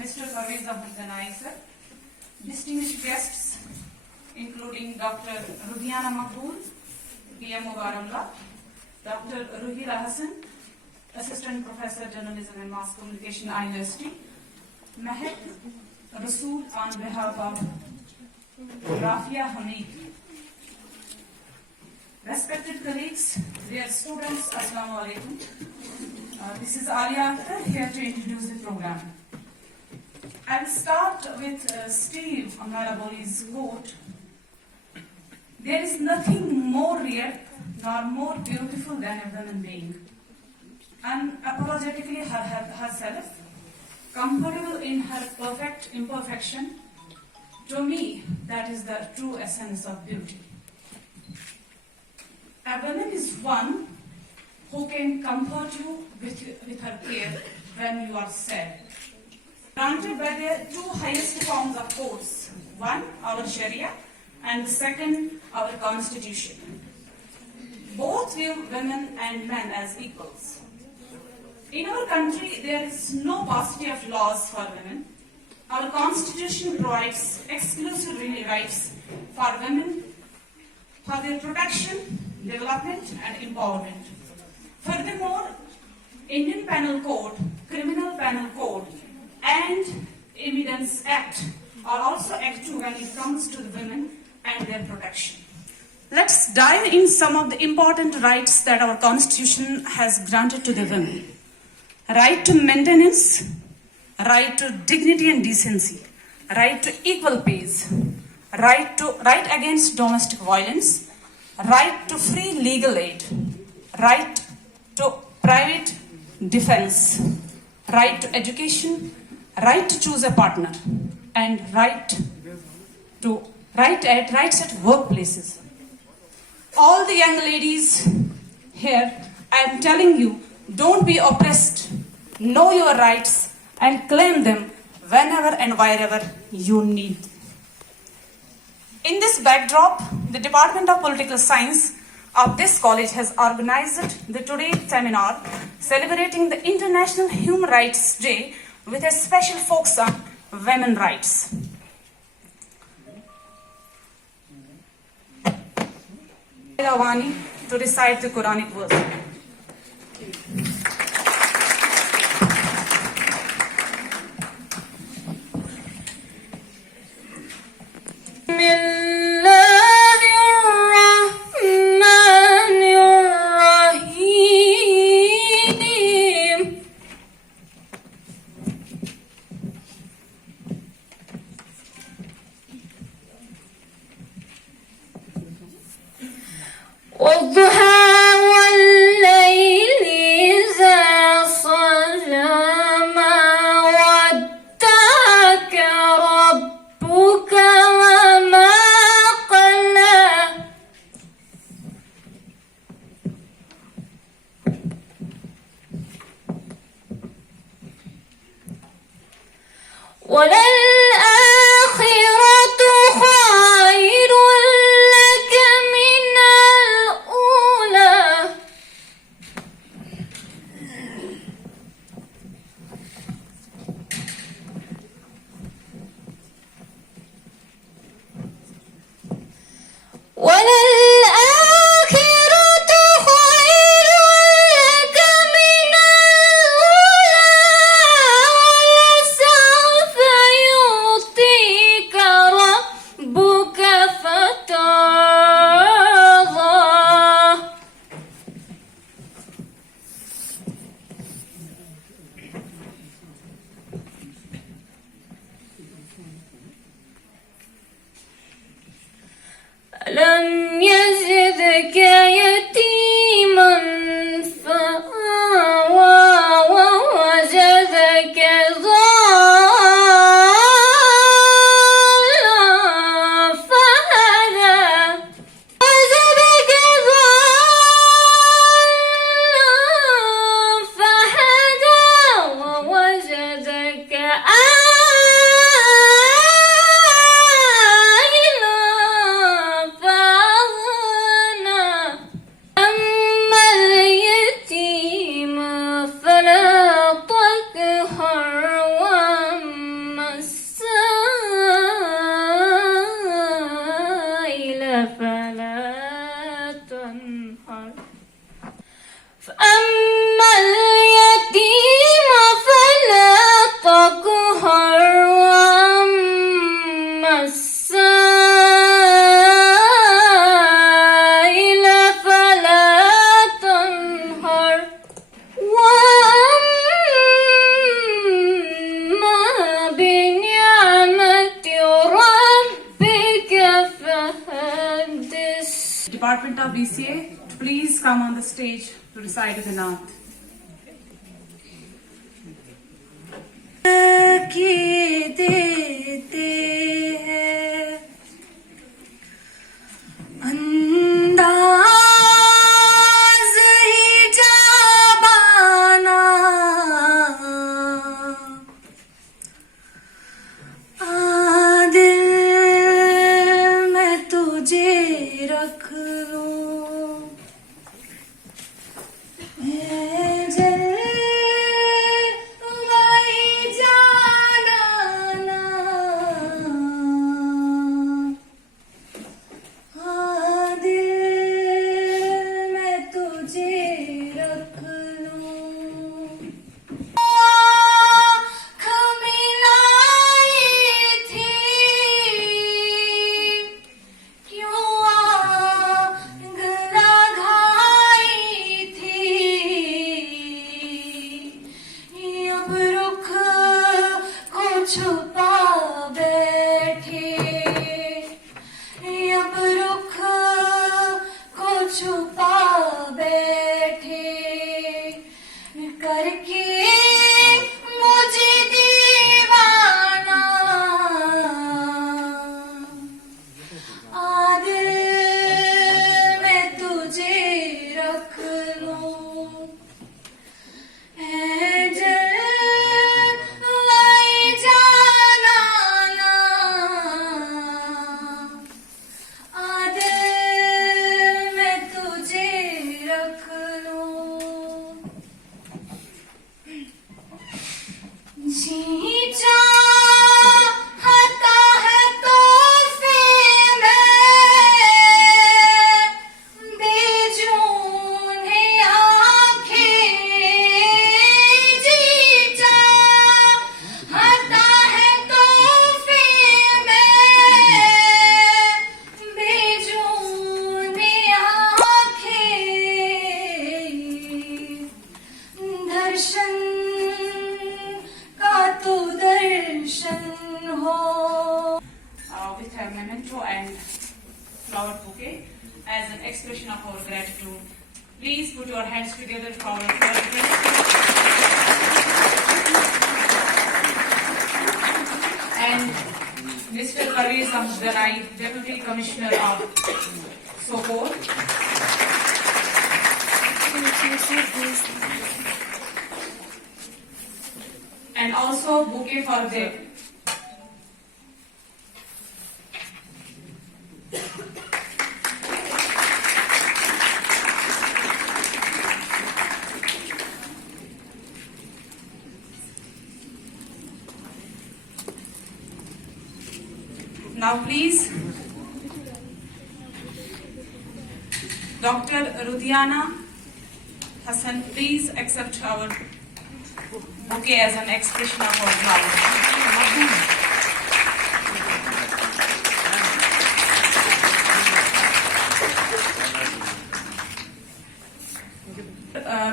Mr. Parvez Ahmed Ganai sir, distinguished guests including Dr. Rubiana Makbul, PMO Baramla, Dr. Ruhila Hassan, Assistant Professor Journalism and Mass Communication, IUST, Mehek Rasool on behalf of Rafia Hamid. Respected colleagues, dear students, Assalamu alaikum. This is Alia Akhtar here to introduce the program. I'll start with Steve Amaraboli's quote. There is nothing more real nor more beautiful than a woman being. Unapologetically herself, comfortable in her perfect imperfection. To me, that is the true essence of beauty. A woman is one who can comfort you with her care when you are sad. Granted by the two highest forms of courts, one, our Sharia, and the second, our Constitution. Both view women and men as equals. In our country, there is no paucity of laws for women. Our Constitution provides exclusive rights for women for their protection, development, and empowerment. Furthermore, Indian Penal Code, Criminal Penal Code, and Evidence Act are also active when it comes to the women and their protection. Let's dive in some of the important rights that our Constitution has granted to the women. Right to maintenance, right to dignity and decency, right to equal pays, right against domestic violence, right to free legal aid, right to private defense, right to education, right to choose a partner, and rights at workplaces. All the young ladies here, I am telling you, don't be oppressed. Know your rights and claim them whenever and wherever you need. In this backdrop, the Department of Political Science of this college has organized the today's seminar celebrating the International Human Rights Day with a special focus on women's rights. Wani to recite the Quranic verse. والضحى والليل إذا صلى ما ودعك ربك وما قلى وللآخرة خير لك من الأولى وللآخرة خير لك من الأولى ولسوف يعطيك Department of BCA to please come on the stage to recite the Naat. के देते हैं अंदाज ही जाबाना दिल मैं तुझे रख लूं छुपा बैठे अब रुख को छुपा बैठे करके मुझे दीवाना दिल मैं तुझे रख लूं with a memento and flower bouquet as an expression of our gratitude. Please put your hands together for our flower and Mr. Parvez Ahmad, Deputy Commissioner of Sopore. And also bouquet for Dept. Now please, Dr. Rudiana Hassan, please accept our bouquet as an expression of our love.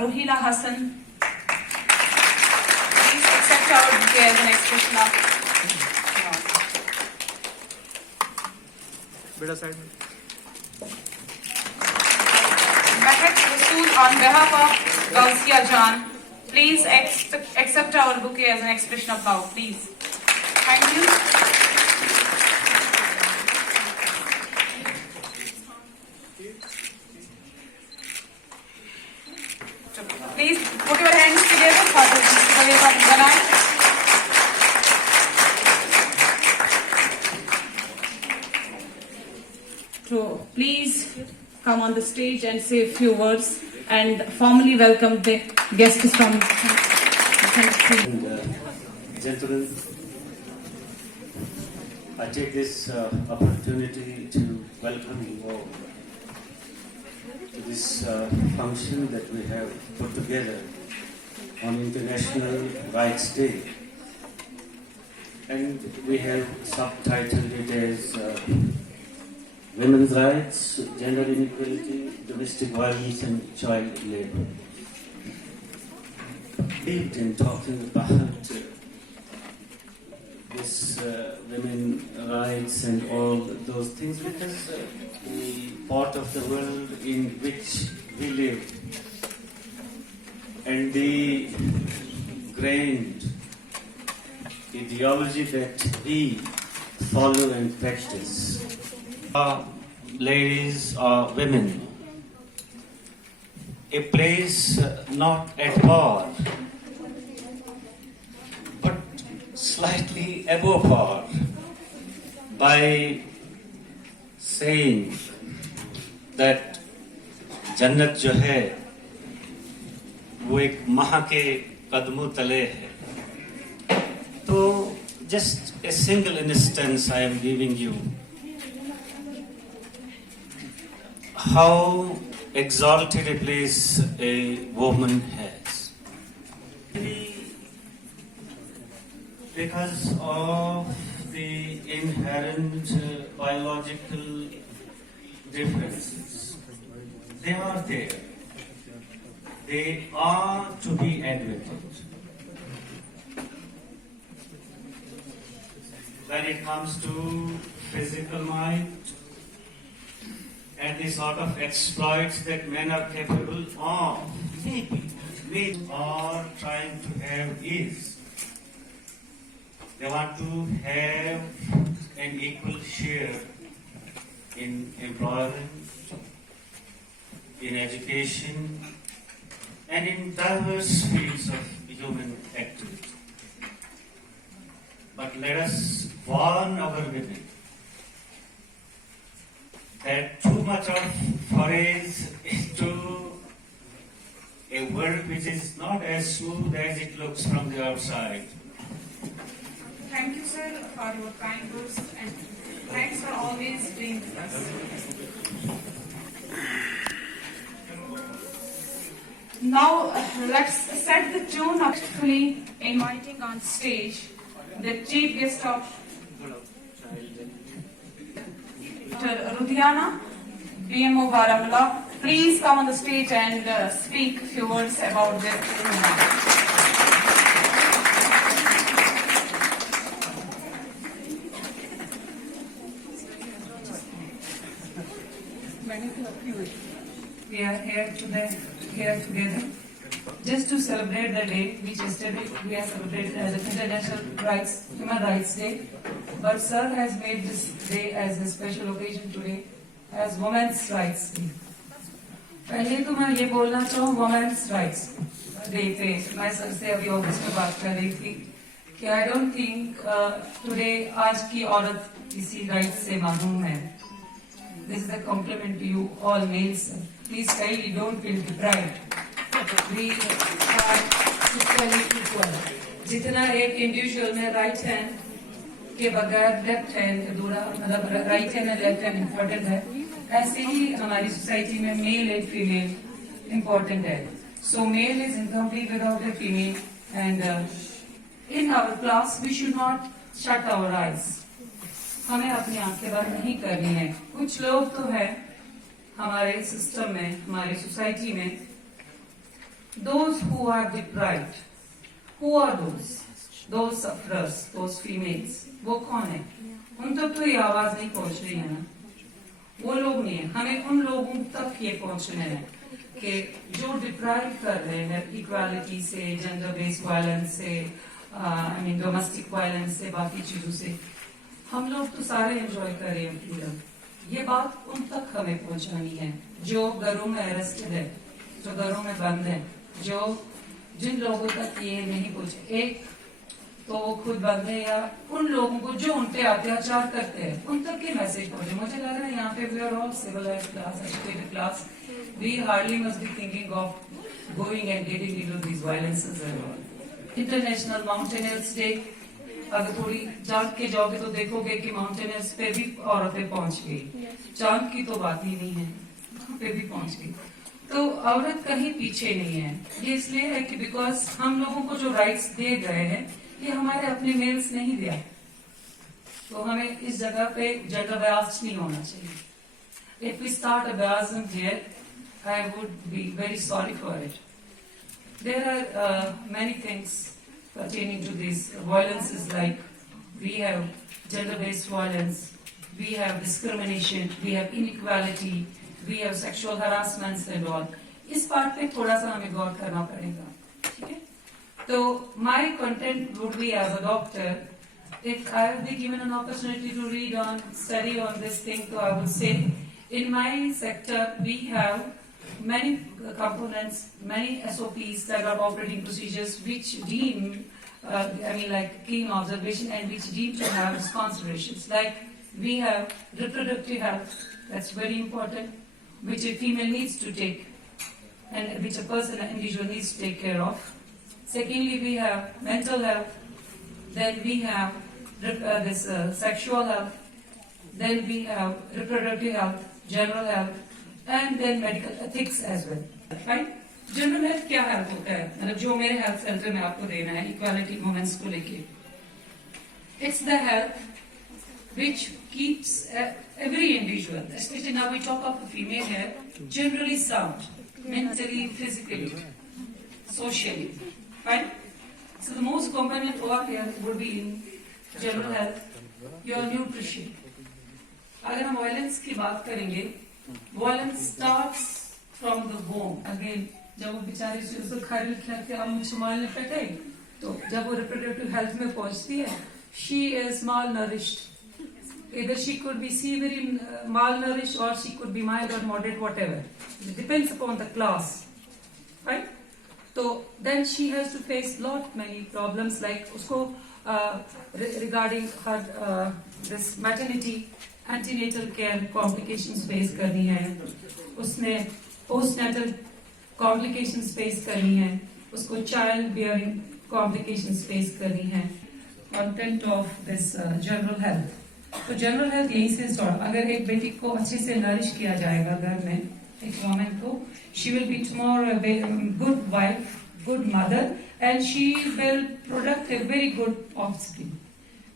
Rohila Hassan, please accept our bouquet as an expression of love. बेटा side में Mahek Rasool, on behalf of Gausia Jan, please accept our bouquet as an expression of love, please. Thank you. Please put your hands together for the display of Ganai. So please come on the stage and say a few words and formally welcome the guests from. Gentlemen, I take this opportunity to welcome you all to this function that we have put together on International Rights Day. And we have subtitled it as Women's Rights, Gender Inequality, Domestic Violence and Child Labor. Dept in talking about this women women rights and all those things because the part of the world in which we live and the grand ideology that we follow and practice. Ladies or women, a place not at par, but slightly above par, by saying that जन्नत जो है वो एक माँ के कदमों तले है. तो just a single instance I am giving you how exalted a place a woman has. Because of the inherent biological differences, they are there. They are to be admitted. When it comes to physical might and the sort of exploits that men are capable of, we are trying to have is they want to have an equal share in employment, in education, and in diverse fields of human activity. But let us warn our women that too much of forays into a world which is not as smooth as it looks from the outside. Thank you, sir, for your kind words, and thanks for always being with us. Now, let's set the tone of fully inviting on stage the chief guest of Dr. Rudhiana, BMO Baramulla. Please come on the stage and speak a few words about the program. We are here together just to celebrate the day which yesterday we have celebrated as an International Human Rights Day. But Sir has made this day as a special occasion today as Women's Rights Day. पहले तो मैं ये बोलना चाहूँ Women's Rights Day पे मैं sir से अभी ऑफिस में बात कर रही थी कि I don't think today आज की औरत किसी राइट से महरूम है. This is a compliment to you all males. Please kindly don't feel deprived. We are equally equal. जितना एक इंडिविजुअल में राइट हैंड के बगैर लेफ्ट हैंड अधूरा मतलब राइट हैंड और लेफ्ट हैंड इम्पोर्टेंट है, ऐसे ही हमारी सोसाइटी में मेल एंड फीमेल इम्पोर्टेंट है. So male is incomplete without a female and in our class we should not shut our eyes. हमें अपनी आंखें बंद नहीं करनी है. कुछ लोग तो है हमारे सिस्टम में, हमारी सोसाइटी में, those who are deprived. Who are those? Those sufferers, those females. वो कौन है? उन तक तो ये आवाज नहीं पहुंच रही है ना. वो लोग नहीं है. हमें उन लोगों तक ये पहुंचना है कि जो डिप्राइव कर रहे हैं इक्वालिटी से, जेंडर बेस्ड वायलेंस से, डोमेस्टिक वायलेंस से, बाकी चीजों से. हम लोग तो सारे एंजॉय कर रहे हैं फ्रीडम. ये बात उन तक हमें पहुंचानी है जो घरों में अरेस्टेड है, जो घरों में बंद है, जो जिन लोगों तक ये नहीं पहुंचे. एक तो वो खुद बंद है या उन लोगों को जो उन पे अत्याचार करते हैं उन तक ये मैसेज पहुंचे. मुझे लग रहा है यहाँ पे we are all civilised class, educated class. We hardly must be thinking of going and getting into these violences and all. International mountaineers day अगर थोड़ी जाग के जाओगे तो देखोगे कि माउंटेनियर्स पे भी औरतें पहुंच गई. चांद की तो बात ही नहीं है, वहां पे भी पहुंच गई. तो औरत कहीं पीछे नहीं है. ये इसलिए है कि बिकॉज हम लोगों को जो राइट्स दिए गए हैं ये हमारे अपने मेल्स नहीं दिया. तो हमें इस जगह पे जेंडर बायस नहीं होना चाहिए. If we start a biasism here I would be very sorry for it. There are many things pertaining to these violences like we have gender-based violence, we have discrimination, we have inequality, we have sexual harassments and all. इस part पे थोड़ा सा हमें गौर करना पड़ेगा, ठीक है? तो my content would be as a doctor. If I have been given an opportunity to read on, study on this thing, so I would say, in my sector we have many components, many SOPs that are operating procedures which deem, like clean observation and which deem to have considerations. Like we have reproductive health, that's very important, which a female needs to take and which a person, an individual needs to take care of. Secondly, we have mental health, then we have sexual health, then we have reproductive health, general health, and then medical ethics as well. Right? General health क्या health होता है, मतलब जो मेरे health centre में आपको देना है इक्वालिटी वुमेन्स को लेके, it's the health which keeps every individual, especially now we talk of the female here, generally sound, mentally, physically, socially, right? So the most component over here would be in general health, your nutrition. अगर हम violence की बात करेंगे, violence starts from the womb. Again, जब वो बेचारी उसको खरीद के हम संभालने बैठे, तो जब वो reproductive health में पहुंचती है, she is malnourished. Either she could be severely malnourished or she could be mild or moderate, whatever. It depends upon the class, right? So then she has to face many problems like usko regarding her this maternity, antenatal care complications face करनी है, उसने postnatal complications face करनी है, उसको child bearing complications face करनी है. Content of this general health. तो general health यही से स्टार्ट. अगर एक बेटी को अच्छे से नरिश किया जाएगा घर में, एक वुमन को, she will be tomorrow good wife, good mother, and she will product a very good offspring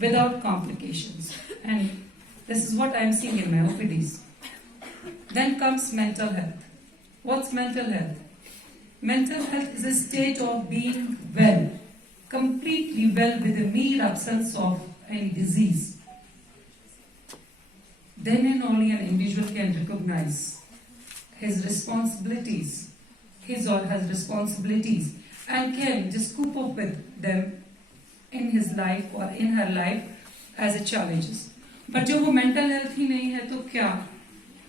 without complications. And this is what I am seeing in my OPDs. Then comes mental health. What's mental health? Mental health is a state of being well, completely well with a mere absence of any disease. Then and only an individual can recognize his responsibilities, his or her responsibilities, and can just cope up with them in his life or in her life as a challenges. But जब वो mental health ही नहीं है तो क्या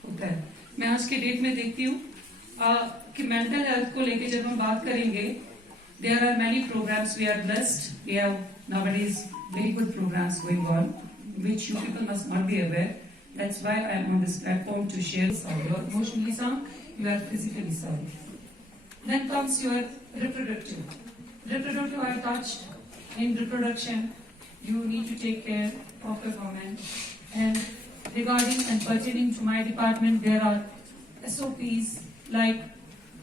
होता है? मैं आज के डेट में देखती हूँ कि mental health को लेके जब हम बात करेंगे, there are many programs. We are blessed. We have nowadays very good programs going on, which you people must not be aware. That's why I am on this platform to share. You are emotionally sound, you are physically sound. Then comes your reproductive. Reproductive I touched. In reproduction, you need to take care of a woman. And regarding and pertaining to my department, there are SOPs like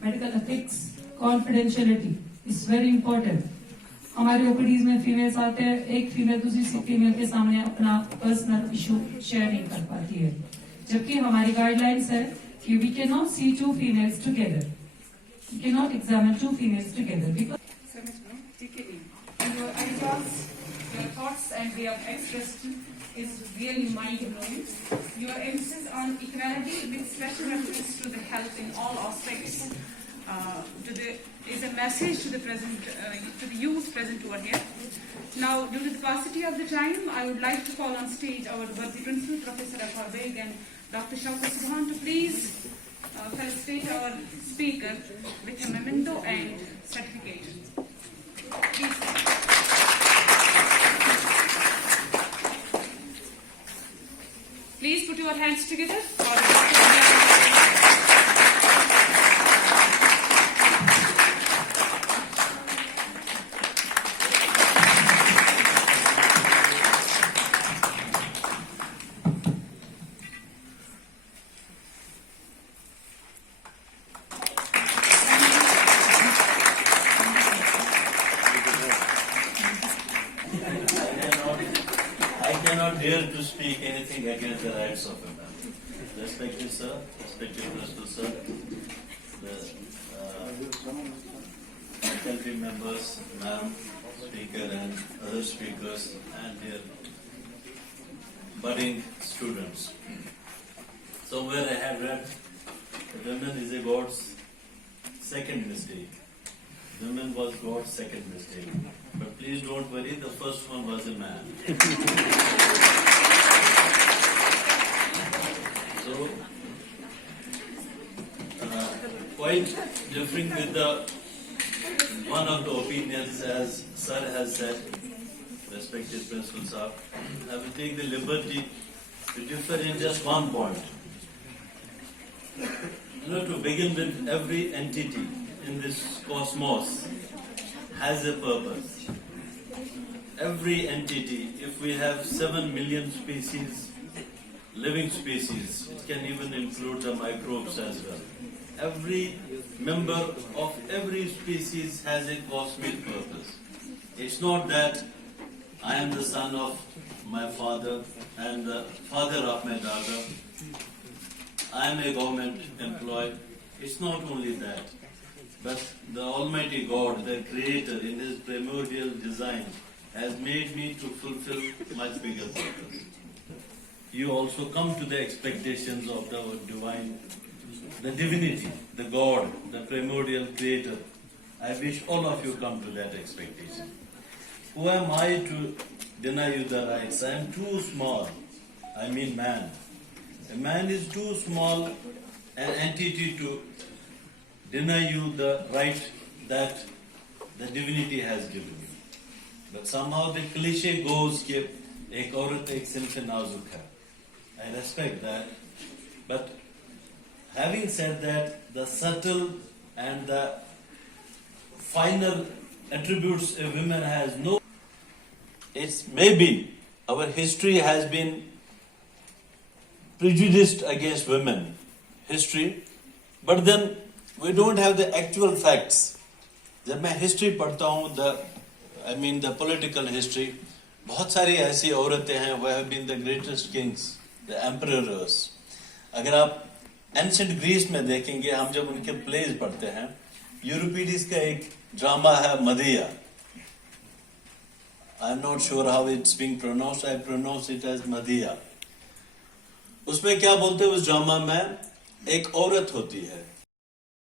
medical ethics, confidentiality. It's very important. हमारे OPTs में females आते हैं, एक female दूसरी female के सामने अपना personal issue share नहीं कर पाती है, जबकि हमारी गाइडलाइंस है कि we cannot see two females together, we cannot examine two females together because and your ideas, your thoughts and way of expressing is really mind-blowing. Your emphasis on equality with special reference to the health in all aspects is a message to the present, to the youth present over here. Now, due to the paucity of the time, I would like to call on stage our worthy principal, Professor Afar Beg and Dr. Shaukat Subhan, to please felicitate our speaker with a memento and certificate. Please. Please put your hands together for Dr. Dare to speak anything against the rights of a man. Respected sir, respected principal sir, the faculty members, ma'am, speaker and other speakers, and dear budding students. Somewhere I have read, women is a God's second mistake. Women was God's second mistake. But please don't worry, the first one was a man. So, quite differing with the one of the opinions, as Sir has said, respected Principal Sir, I will take the liberty to differ in just one point. To begin with, every entity in this cosmos has a purpose. Every entity, if we have 7 million species, living species, it can even include the microbes as well. Every member of every species has a cosmic purpose. It's not that I am the son of my father and the father of my daughter. I am a government employee. It's not only that, but the Almighty God, the Creator, in His primordial design, has made me to fulfill much bigger purpose. You also come to the expectations of the divine, the divinity, the God, the primordial Creator. I wish all of you come to that expectation. Who am I to deny you the rights? I am too small. I mean man. A man is too small an entity to deny you the right that the divinity has given you. But somehow the cliche goes कि एक औरत एक सिंफ नाजुक है. I respect that. But having said that, the subtle and the final attributes a woman has no. It's maybe our history has been prejudiced against women, history, but then we don't have the actual facts. जब मैं history पढ़ता हूँ, the political history, बहुत सारी ऐसी औरतें हैं who have been the greatest kings, the emperors. अगर आप ancient Greece में देखेंगे, हम जब उनके plays पढ़ते हैं, यूरोपीडिस का एक ड्रामा है मदिया. I'm not sure how it's being pronounced. I pronounce it as मदिया. उसमें क्या बोलते हैं उस ड्रामा में, एक औरत होती है